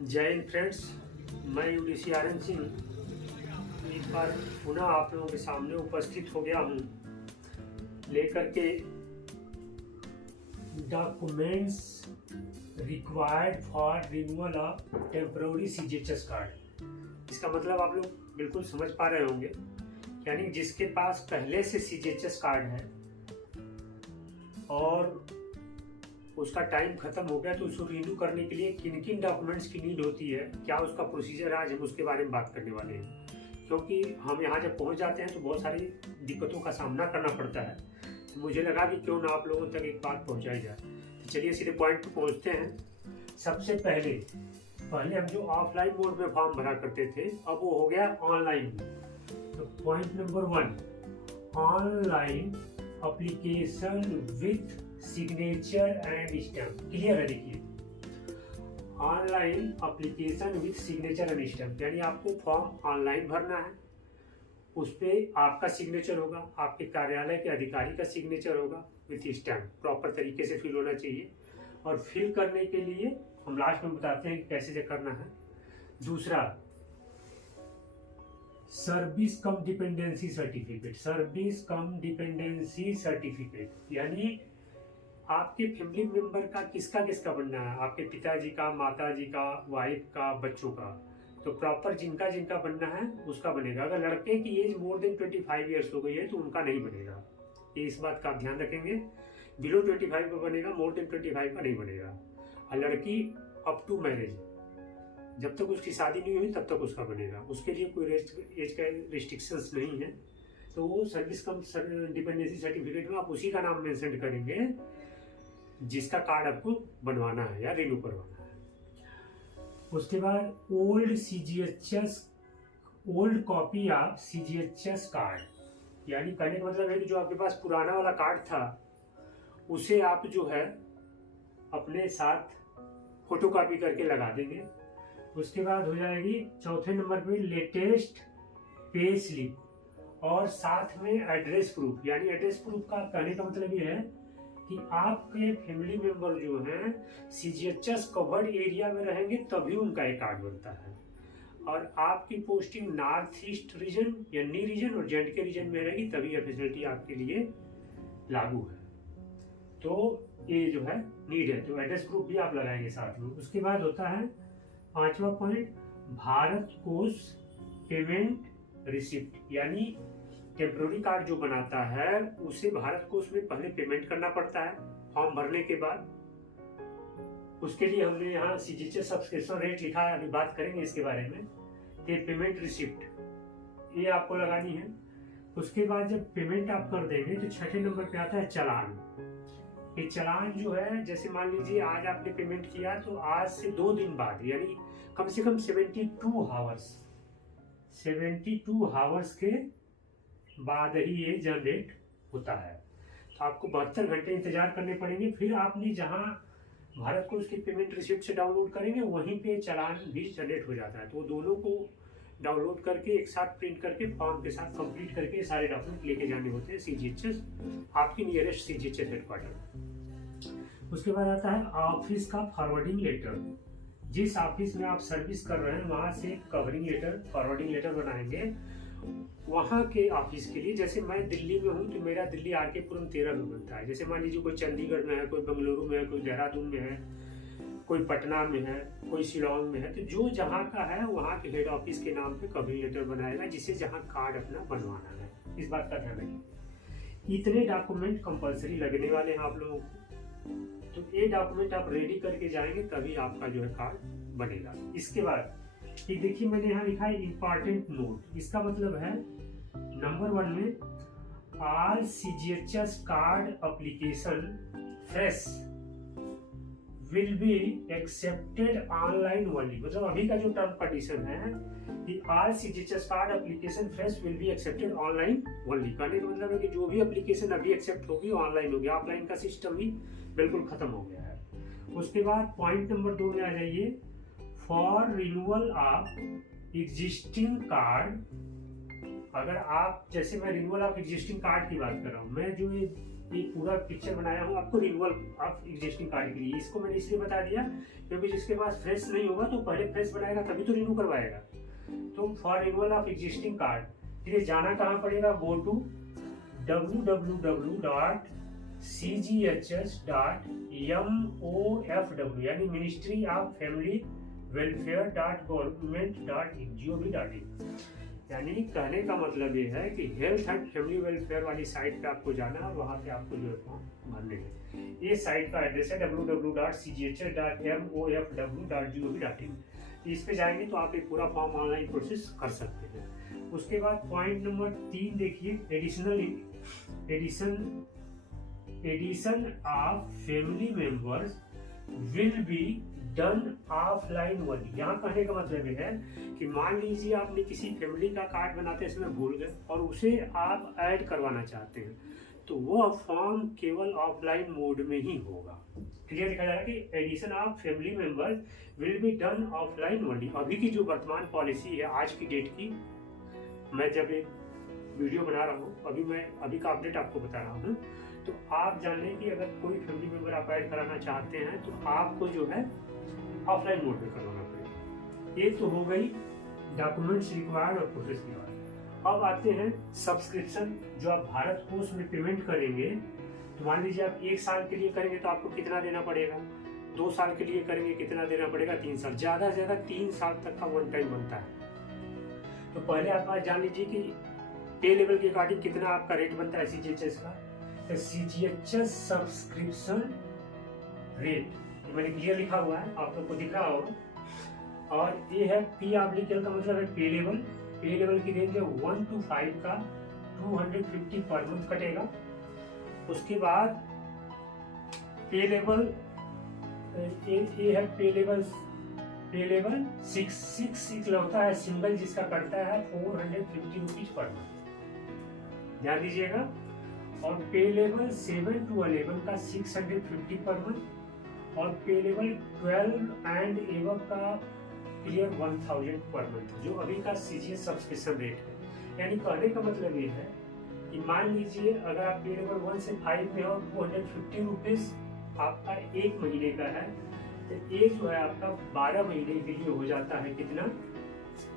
जय हिंद फ्रेंड्स, मैं UDC are N Singh एक बार पुनः आप लोगों के सामने उपस्थित हो गया हूँ लेकर के documents required for renewal of temporary CGHS card. इसका मतलब आप लोग बिल्कुल समझ पा रहे होंगे, यानी जिसके पास पहले से सीजीएचएस कार्ड है और उसका टाइम खत्म हो गया तो उसको रिन्यू करने के लिए किन किन डॉक्यूमेंट्स की नीड होती है, क्या उसका प्रोसीजर है, आज हम उसके बारे में बात करने वाले हैं। क्योंकि हम यहाँ जब पहुँच जाते हैं तो बहुत सारी दिक्कतों का सामना करना पड़ता है, तो मुझे लगा कि क्यों ना आप लोगों तक एक बात पहुँचाई जाए। तो चलिए सीधे पॉइंट पर पहुँचते हैं। सबसे पहले हम जो ऑफलाइन मोड में फॉर्म भरा करते थे, अब वो हो गया ऑनलाइन। तो point number 1, online application with signature and stamp. Clear है? देखिए, online application with signature and stamp, यानी आपको फॉर्म ऑनलाइन भरना है, उस पर आपका सिग्नेचर होगा, आपके कार्यालय के अधिकारी का सिग्नेचर होगा विथ स्टैम्प, प्रॉपर तरीके से फिल होना चाहिए। और फिल करने के लिए हम लास्ट में बताते हैं कि कैसे से करना है। दूसरा, सर्विस कम डिपेंडेंसी सर्टिफिकेट। सर्विस कम डिपेंडेंसी सर्टिफिकेट यानी आपके फैमिली मेंबर का किसका किसका बनना है, आपके पिताजी का, माताजी का, वाइफ का, बच्चों का। तो प्रॉपर जिनका जिनका बनना है उसका बनेगा। अगर लड़के की एज मोर देन 25 ईयर्स हो गई है तो उनका नहीं बनेगा, ये इस बात का आप ध्यान रखेंगे। बिलो 25 का बनेगा, मोर देन 25 का नहीं बनेगा। और लड़की अप टू मैरिज, जब तक उसकी शादी नहीं हुई तब तक उसका बनेगा, उसके लिए कोई एज का रिस्ट्रिक्शंस नहीं है। तो वो सर्विस कम डिपेंडेंसी सर्टिफिकेट में आप उसी का नाम मेंशन करेंगे जिसका कार्ड आपको बनवाना है या रिन्यू करवाना है। उसके बाद old copy of CGHS card, यानी कहने का मतलब है कि जो आपके पास पुराना वाला कार्ड था उसे आप जो है अपने साथ फोटो कॉपी करके लगा देंगे। उसके बाद हो जाएगी चौथे नंबर पे लेटेस्ट पे स्लिप और साथ में एड्रेस प्रूफ। यानी एड्रेस प्रूफ का कहने का मतलब ये है कि आपके फैमिली मेंबर जो हैं सीजीएचएस कवर्ड एरिया में रहेंगे तभी उनका एक कार्ड बनता है। और आपकी posting North East region, NE region और जेएंडके रीजन में रहेगी तभी यह फैसिलिटी आपके लिए लागू है। तो ये जो है नीड है, तो एड्रेस प्रूफ भी आप लगाएंगे साथ में। उसके बाद होता है 5वां पॉइंट, भारत कोष पेमेंट रिसिप्ट, यानी टेम्पररी कार्ड जो बनाता है उसे भारत कोष में पहले पेमेंट करना पड़ता है फॉर्म भरने के बाद। उसके लिए हमने यहाँ सीजीएचएस सब्सक्रिप्शन रेट लिखा है, अभी बात करेंगे इसके बारे में। कि पेमेंट रिसिप्ट ये आपको लगानी है। उसके बाद जब पेमेंट आप कर देंगे तो छठे नंबर पे आता है चालान। ये चालान जो है, जैसे मान लीजिए आज आपने पेमेंट किया तो आज से 2 दिन बाद, यानी कम से कम 72 आवर्स के बाद ही ये जनरेट होता है। तो आपको 72 घंटे इंतजार करने पड़ेंगे। फिर आपने जहां भारत को उसकी पेमेंट रिसिप्ट से डाउनलोड करेंगे वहीं पे चालान भी जनरेट हो जाता है। तो दोनों को डाउनलोड करके एक साथ प्रिंट करके फॉर्म के साथ कंप्लीट करके सारे डॉक्यूमेंट लेके जाने होते हैं सीजीएचएस, आपकी नियरेस्ट सीजीएचएस हेडक्वार्टर। उसके बाद आता है ऑफिस का फॉरवर्डिंग लेटर। जिस ऑफिस में आप सर्विस कर रहे हैं वहां से कवरिंग लेटर, फॉरवर्डिंग लेटर बनाएंगे वहां के ऑफिस के लिए। जैसे मैं दिल्ली में हूँ तो मेरा दिल्ली आरके पुरम 13 में बनता है। जैसे मान लीजिए कोई चंडीगढ़ में है, कोई बेंगलुरु में है, कोई देहरादून में है, कोई पटना में है, कोई शिलोंग में है, तो जो जहाँ का है वहाँ के हेड ऑफिस के नाम पे कवरिंग लेटर बनाएगा जिसे जहाँ कार्ड अपना बनवाना है। इस बात का ध्यान रखिए। इतने डॉक्यूमेंट कंपलसरी लगने वाले हैं आप लोगों को, तो ये डॉक्यूमेंट आप रेडी करके जाएंगे तभी आपका जो है कार्ड बनेगा। इसके बाद ये देखिए, मैंने यहाँ लिखा है इंपॉर्टेंट नोट। इसका मतलब है नंबर 1 में all CGHS card application fresh will be accepted online only. मतलब अभी का जो टर्म कंडीशन है कि all CGHS card application fresh will be accepted online only. कहने का मतलब है कि जो भी एप्लीकेशन अभी एक्सेप्ट होगी ऑनलाइन होगी, ऑफलाइन का सिस्टम ही बिल्कुल खत्म हो गया है। उसके बाद पॉइंट नंबर 2 में आ जाइए, for renewal of existing card. अगर आप, जैसे मैं रिन्यूअल ऑफ एग्जिस्टिंग कार्ड की बात कर रहा हूँ, मैं जो ये एक पूरा पिक्चर बनाया हूँ आपको रिन्यूअल ऑफ एग्जिस्टिंग कार्ड के लिए। इसको मैंने इसलिए बता दिया क्योंकि जिसके पास फ्रेश नहीं होगा तो पहले फ्रेश बनाएगा तभी तो रिन्यू करवाएगा। तो for renewal of existing card के लिए जाना कहाँ पड़ेगा, गो टू www.cghs.mofw यानी मिनिस्ट्री ऑफ फैमिली welfare.government.gov.in। यानी कहने का मतलब ये है कि हेल्थ एंड फैमिली वेलफेयर वाली साइट पे आपको जाना है और वहाँ पे आपको जो है फॉर्म भरने हैं। ये साइट का एड्रेस है www.cghs.mofw.gov.in। इस पे जाएंगे तो आप एक पूरा फॉर्म ऑनलाइन प्रोसेस कर सकते हैं। उसके बाद पॉइंट नंबर 3 देखिए, addition of family members will be done offline only. यहाँ कहने का मतलब ये है कि मान लीजिए आपने किसी फैमिली का कार्ड बनाते समय भूल गए और उसे आप ऐड करवाना चाहते हैं तो वो फॉर्म केवल ऑफलाइन मोड में ही होगा। क्लियर लिखा जा रहा है कि addition of family members will be done offline only. अभी की जो वर्तमान पॉलिसी है आज की डेट की, मैं जब एक वीडियो बना रहा हूँ अभी का अपडेट आपको बता रहा हूँ, तो आप जान लें कि अगर कोई फैमिली मेंबर आप ऐड कराना चाहते हैं तो आपको जो है ऑफलाइन मोड में करवाना पड़ेगा। ये तो हो गई डॉक्यूमेंट्स रिक्वायर्ड और प्रोसेस की बात। अब आते हैं सब्सक्रिप्शन। जो आप भारत कोष में पेमेंट करेंगे तो मान लीजिए आप 1 साल के लिए करेंगे तो आपको कितना देना पड़ेगा, 2 साल के लिए करेंगे कितना देना पड़ेगा, 3 साल, ज्यादा से ज्यादा 3 साल तक का वन टाइम बनता है। तो पहले आप जान लीजिए कि पे लेवल के अकॉर्डिंग कितना आपका रेट बनता है CGHS का। तो CGHS सब्सक्रिप्शन रेट मैंने क्लियर लिखा हुआ है, आप लोग को दिख रहा होगा। और ये है P/L का मतलब है पे लेवल। पे लेवल की रेंज है 1 to 5 का 250 पर मंथ कटेगा। उसके बाद पे लेवल ये है पे लेवल 6 इकलौता है सिंगल जिसका करता है 450 रुपीज पर मंथ, ध्यान दीजिएगा। और पे लेवल 7 to 11 का 650 पर मंथ और पे लेवल 12 एंड एबव का क्लियर 1000 पर मंथ, जो अभी का CGHS सब्सक्रिप्शन रेट है। यानी कहने का मतलब ये है कि मान लीजिए अगर आप पे लेवल 1 से 5 में हो 250 रुपीज आपका 1 महीने का है, तो ये जो है आपका 12 महीने के लिए हो जाता है कितना,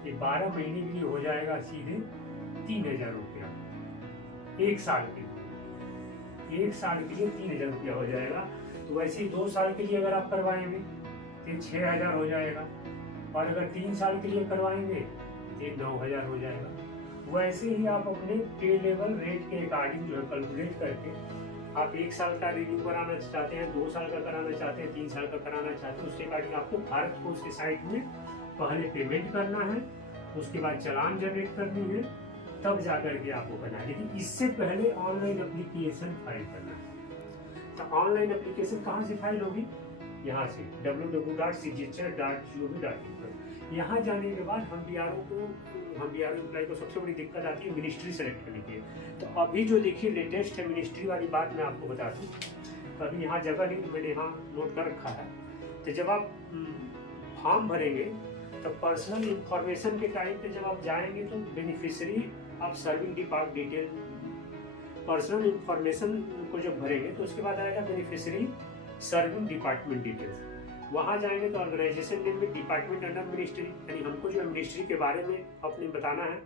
ये 12 महीने के लिए हो जाएगा सीधे 3000 रुपया 1 साल के लिए। 1 साल के लिए 3000 रुपया हो जाएगा। तो वैसे ही 2 साल के लिए अगर आप करवाएंगे तो 6000 हो जाएगा, और अगर 3 साल के लिए करवाएंगे तो 9000 हो जाएगा। वैसे ही आप अपने पे लेवल रेट के अकॉर्डिंग जो है कैलकुलेट करके आप 1 साल का रिन्यू कराना चाहते हैं, 2 साल का कराना चाहते हैं, 3 साल का कराना चाहते हैं, उसके अकॉर्डिंग आपको भारत कोष की साइट में पहले पेमेंट करना है, उसके बाद चालान जनरेट करनी है, तब जाकर के आपको करना है। लेकिन इससे पहले ऑनलाइन एप्लीकेशन फाइल करना है। तो ऑनलाइन एप्लीकेशन कहाँ से फाइल होगी, यहाँ से www.cghs.gov.in पर। यहाँ जाने के बाद हम BRO एम्प्लॉय को सबसे बड़ी दिक्कत आती है मिनिस्ट्री सेलेक्ट करने की। तो अभी जो देखिए लेटेस्ट है मिनिस्ट्री वाली बात मैं आपको बता दूँ, तो अभी यहाँ जगह नहीं, मैंने यहाँ नोट कर रखा है। तो जब आप फॉर्म भरेंगे तो पर्सनल इंफॉर्मेशन के टाइम पे जब आप जाएंगे तो बेनिफिशियरी आप serving depart detail personal information को जब भरेंगे तो उसके बाद आएगा बेनिफिशियरी सर्विंग डिपार्टमेंट डिटेल्स। वहाँ जाएंगे तो ऑर्गेनाइजेशन नेम में डिपार्टमेंट अंडर मिनिस्ट्री, यानी हमको जो मिनिस्ट्री के बारे में अपने बताना है।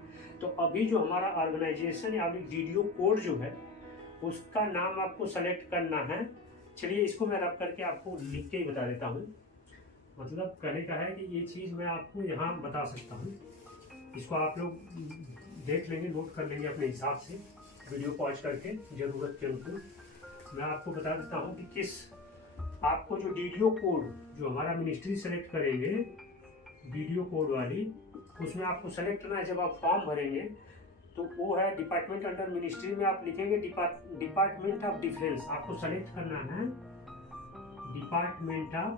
तो अभी जो हमारा ऑर्गेनाइजेशन या DDO कोड जो है उसका नाम आपको सेलेक्ट करना है। चलिए इसको मैं रब करके आपको लिख के ही बता देता हूँ। मतलब कहने का है कि ये चीज़ मैं आपको यहाँ बता सकता हूँ, इसको आप लोग देख लेंगे, नोट कर लेंगे अपने हिसाब से, वीडियो पॉज करके ज़रूरत के अनुकूल। मैं आपको बता देता हूँ कि किस आपको जो DDO कोड जो हमारा मिनिस्ट्री सेलेक्ट करेंगे DDO कोड वाली, उसमें आपको सेलेक्ट करना है। जब आप फॉर्म भरेंगे तो वो है डिपार्टमेंट अंडर मिनिस्ट्री में आप लिखेंगे डिपार्टमेंट ऑफ डिफेंस। आपको सेलेक्ट करना है department of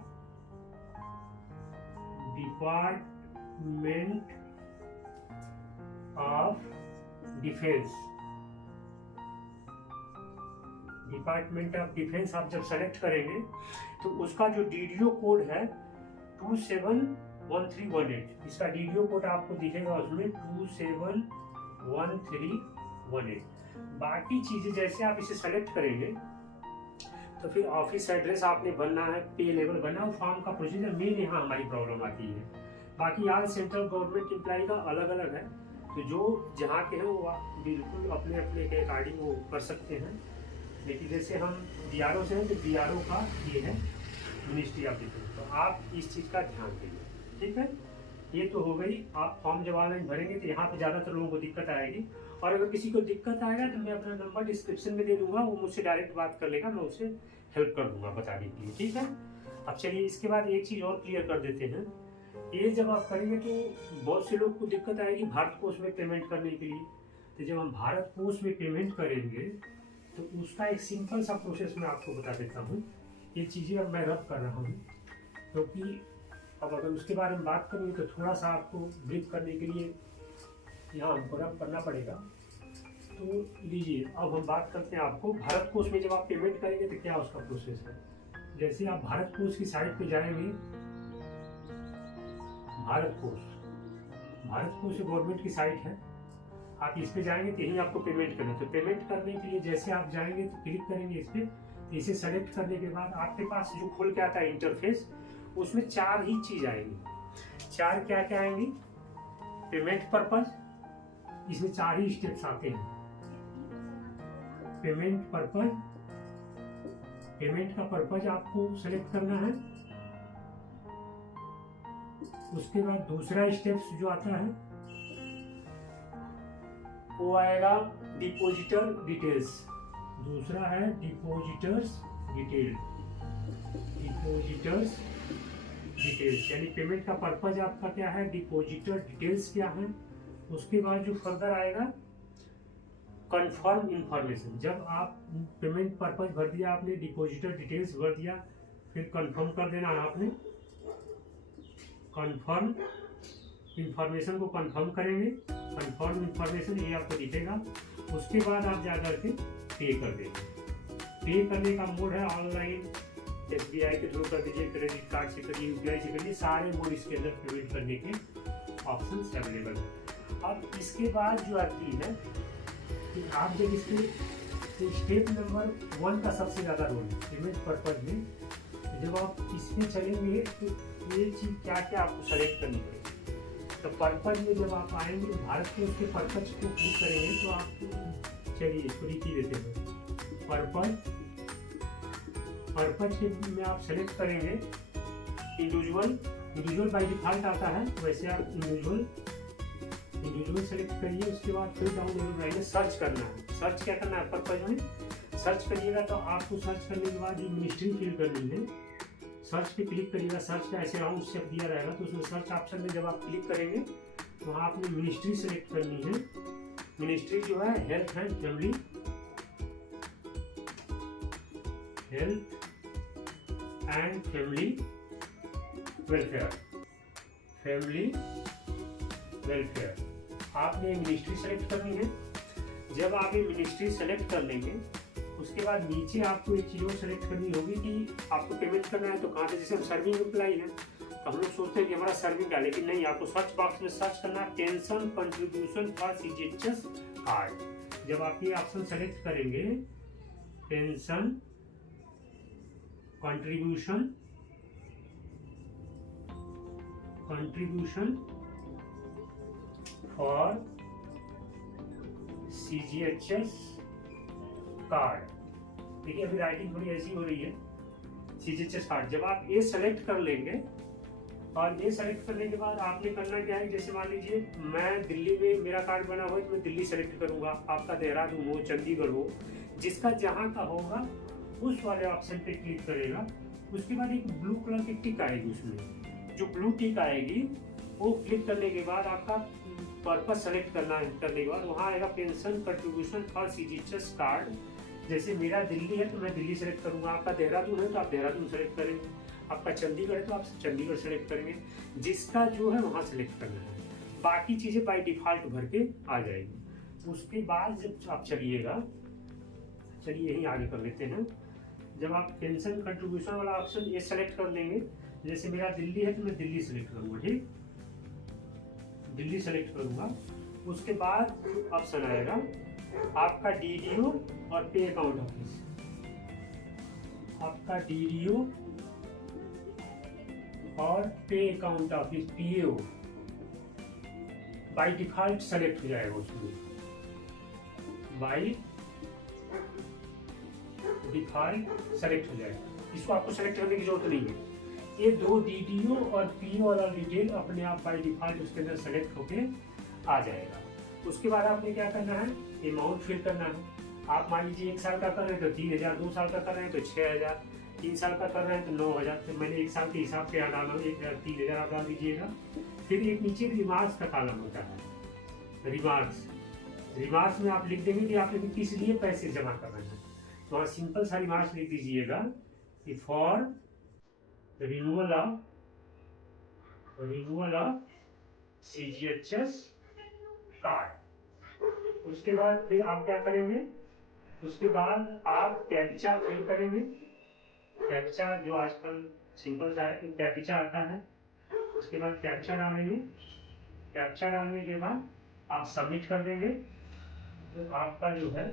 defence. Department of defence आप जब सेलेक्ट करेंगे तो उसका जो DDO कोड है 271318, इसका DDO कोड आपको दिखेगा उसमें 271318। बाकी चीज़ें जैसे आप इसे सेलेक्ट करेंगे तो फिर ऑफिस एड्रेस आपने बनना है, पे लेवल बनना है, वो फॉर्म का प्रोसीजर मेन यहाँ हमारी प्रॉब्लम आती है। बाकी यार सेंट्रल गवर्नमेंट एम्प्लॉय का अलग अलग है, तो जो जहाँ के हैं वो आप बिल्कुल अपने अपने के अकॉर्डिंग वो कर सकते हैं। लेकिन जैसे हम BRO से हैं तो BRO का ये है मिनिस्ट्री ऑफ डिफेंस, तो आप इस चीज़ का ध्यान दीजिए, ठीक है। ये तो हो गई, आप फॉर्म जब ऑनलाइन भरेंगे तो यहाँ पे ज़्यादातर लोगों को दिक्कत आएगी, और अगर किसी को दिक्कत आएगा तो मैं अपना नंबर डिस्क्रिप्शन में दे दूंगा, वो मुझसे डायरेक्ट बात कर लेगा, मैं उससे हेल्प कर दूंगा बताने के लिए, ठीक है। अब चलिए इसके बाद एक चीज़ और क्लियर कर देते हैं। ये जब आप करेंगे तो बहुत से लोग को दिक्कत आएगी भारत कोष में पेमेंट करने के लिए। तो जब हम भारत कोष में पेमेंट करेंगे तो उसका एक सिंपल सा प्रोसेस मैं आपको बता देता हूँ। ये चीज़ें अब मैं रब कर रहा हूँ, क्योंकि अब अगर उसके बारे में बात करेंगे तो थोड़ा सा आपको ब्रीफ करने के लिए यहाँ हमको रब करना पड़ेगा। तो लीजिए, अब हम बात करते हैं आपको भारत कोष में जब आप पेमेंट करेंगे तो क्या उसका प्रोसेस है। जैसे आप भारत कोष की साइट पे जाएंगे, भारत कोष गवर्नमेंट की साइट है, आप इस पे जाएंगे तो यही आपको पेमेंट करना है। तो पेमेंट करने के लिए जैसे आप जाएंगे तो क्लिक करेंगे इस पे, तो इसे सेलेक्ट करने के बाद आपके पास जो खुल के आता है इंटरफेस, उसमें 4 ही चीज आएंगी। 4 क्या क्या आएंगी? पेमेंट पर्पज, इसमें 4 ही स्टेप्स आते हैं। पेमेंट पर्पज, पेमेंट का पर्पज आपको सेलेक्ट करना है। उसके बाद दूसरा स्टेप्स जो आता है वो आएगा डिपॉजिटर डिटेल्स। दूसरा है डिपॉजिटर्स डिटेल, डिपॉजिटर्स डिटेल्स, यानी पेमेंट का पर्पज आपका क्या है, डिपॉजिटर डिटेल्स क्या है। उसके बाद जो फर्दर आएगा कंफर्म इंफॉर्मेशन। जब आप पेमेंट पर्पज भर दिया आपने, डिपॉजिटर डिटेल्स भर दिया, फिर कंफर्म कर देना है आपने। कंफर्म इंफॉर्मेशन को कंफर्म करेंगे, कंफर्म इंफॉर्मेशन ये आपको दिखेगा। उसके बाद आप जाकर के पे कर देंगे। पे करने का मोड है ऑनलाइन, SBI के थ्रू कर दीजिए, क्रेडिट कार्ड से करिए, UPI से करिए, सारे मोड इसके अंदर पेमेंट करने के ऑप्शंस अवेलेबल है। अब इसके बाद जो आती है कि आप जब इसके स्टेप नंबर 1 का सबसे ज़्यादा रोल है पेमेंट पर्पज में। जब आप इसमें चलेंगे तो ये चीज़ क्या क्या आपको सेलेक्ट करनी पड़ेगी। तो पर्पज में जब आप आएंगे भारत के उसके पर्पज को क्लिक करेंगे तो आपको, चलिए इसको लिखी देते हैं, पर्पज के में आप सेलेक्ट करेंगे इंडिविजुअल बाय डिफॉल्ट आता है, वैसे आप इंडिविजुअल सेलेक्ट करिए। उसके बाद फिर डाउन एरो सर्च करना है। सर्च क्या करना है, पर्पज में सर्च करिएगा तो आपको सर्च करने के बाद जो मिनिस्ट्री फिल करनी है, सर्च पे क्लिक करिएगा। सर्च का ऐसे राउंड शेप दिया रहेगा, तो उसमें सर्च ऑप्शन में जब आप क्लिक करेंगे तो वहाँ आपने मिनिस्ट्री सेलेक्ट करनी है। मिनिस्ट्री जो है हेल्थ एंड फैमिली वेलफेयर, आपने मिनिस्ट्री सेलेक्ट करनी है। जब आप ये मिनिस्ट्री सेलेक्ट कर लेंगे उसके बाद नीचे आपको एक चीज़ और सेलेक्ट करनी होगी कि आपको पेमेंट करना है तो कहाँ से। जैसे हम सर्विंग एम्प्लॉई हैं तो हम लोग सोचते हैं कि हमारा सर्विंग है, लेकिन नहीं, आपको सर्च बॉक्स में सर्च करना है pension contribution for CGHS card. जब आप ये ऑप्शन सेलेक्ट करेंगे, pension contribution for CGHS card, देखिए अभी राइटिंग थोड़ी ऐसी हो रही है, CGHS कार्ड। जब आप ये सेलेक्ट कर लेंगे और ये सेलेक्ट करने के बाद आपने करना क्या है, जैसे मान लीजिए मैं दिल्ली में मेरा कार्ड बना हुआ है तो मैं दिल्ली सेलेक्ट करूंगा, आपका देहरादून हो, चंडीगढ़ हो, जिसका जहाँ का होगा उस वाले ऑप्शन पे क्लिक करेगा। उसके बाद एक ब्लू कलर की टिक आएगी, उसमें जो ब्लू टिक आएगी वो क्लिक करने के बाद आपका पर्पज सेलेक्ट करने के बाद वहाँ आएगा pension contribution for CGHS card. जैसे मेरा दिल्ली है तो मैं दिल्ली सेलेक्ट करूंगा, आपका देहरादून है तो आप देहरादून सेलेक्ट करेंगे, आपका चंडीगढ़ है तो आप चंडीगढ़ सेलेक्ट करेंगे, जिसका जो है वहाँ सेलेक्ट करना है। बाकी चीज़ें बाय डिफॉल्ट भर के आ जाएगी। उसके बाद जब आप चलिएगा, चलिए यहीं आगे कर लेते हैं। जब आप पेंशन कंट्रीब्यूशन वाला ऑप्शन ये सेलेक्ट कर लेंगे, जैसे मेरा दिल्ली है तो मैं दिल्ली सेलेक्ट करूँगा, ठीक, दिल्ली सेलेक्ट करूँगा। उसके बाद ऑप्शन आएगा आपका DDO और पे अकाउंट ऑफिस। आपका DDO और पे account office PAO by default select हो जाएगा उसमें, बाई डिफॉल्ट सेलेक्ट हो जाएगा। इसको आपको सेलेक्ट करने की जरूरत नहीं है। ये दो DDO और PO वाला डिटेल अपने आप बाई डिफॉल्ट उसके अंदर सेलेक्ट होके आ जाएगा। उसके बाद आपने क्या करना है, अमाउंट फिल करना है। आप मान लीजिए 1 साल का कर रहे हैं तो 3000, 2 साल का कर रहे हैं तो 6000, 3 साल का कर रहे हैं तो 9000। तो मैंने 1 साल के हिसाब से डाला, 3000 आप डाल दीजिएगा। फिर एक नीचे रिमार्क्स का कॉलम होता है, रिमार्क्स में आप लिख देंगे कि आपने किस लिए पैसे जमा कर रहे हैं। तो सिंपल सा रिमार्क्स लिख दीजिएगा कि for renewal of CGHS card. उसके बाद फिर आप क्या करेंगे, उसके बाद आप कैप्चा फिल करेंगे। कैप्चा जो आजकल सिंपल सा है, कैप्चा आता है। उसके बाद कैप्चा डालेंगे। कैप्चा डालने के बाद आप सबमिट कर देंगे तो आपका जो है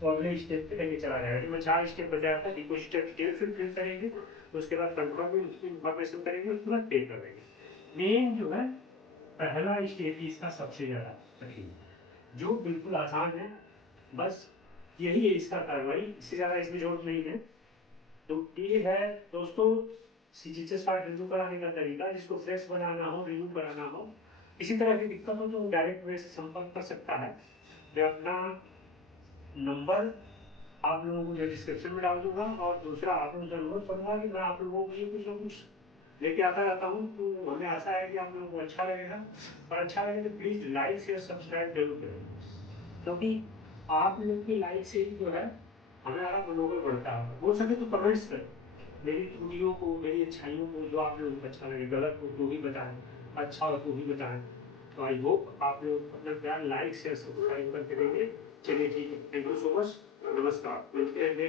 वो अगले स्टेप पे लेके चला जाएगा। तो मैं 4 स्टेप बताया था। डिपॉजिटर डिटेल फिल करेंगे, उसके बाद कंफर्म इंफॉर्मेशन करेंगे, उसके बाद पे करेंगे। मेन जो है पहला स्टेप इसका सबसे ज़्यादा कठिन है, जो बिल्कुल आसान है। बस यही है इसका कार्रवाई, इससे ज़्यादा इसमें जरूरत नहीं है। तो ये है दोस्तों CGHS कार्ड रिन्यू कराने का तरीका। जिसको फ्रेश बनाना हो, रिन्यू कराना हो, इसी तरह की दिक्कत हो तो डायरेक्ट मेरे से संपर्क कर सकता है। मैं अपना नंबर आप लोगों को डिस्क्रिप्शन में डाल दूंगा, और दूसरा आप लोगों से अनुरोध करूँगा कि मैं आप लोगों के लिए कुछ ना कुछ लेके आता रहता हूँ। तो हमें आशा है कि आप लोगों को अच्छा लगेगा, और अच्छा लगे तो प्लीज़ लाइक शेयर सब्सक्राइब जरूर करें, क्योंकि आप लोगों की लाइक से ही जो है हमारा मनोबल बढ़ता है। हो सके तो कमेंट्स करें, मेरी त्रुटियों को, मेरी अच्छाइयों को, जो आप लोगों को अच्छा लगे, गलत हो तो भी बताएं, अच्छा हो तो भी बताएं। तो आई होप आप लोग अपना प्यार लाइक शेयर सब्सक्राइब करके देंगे। चलिए ठीक है, थैंक यू सो मच, नमस्कार, मिलते हैं।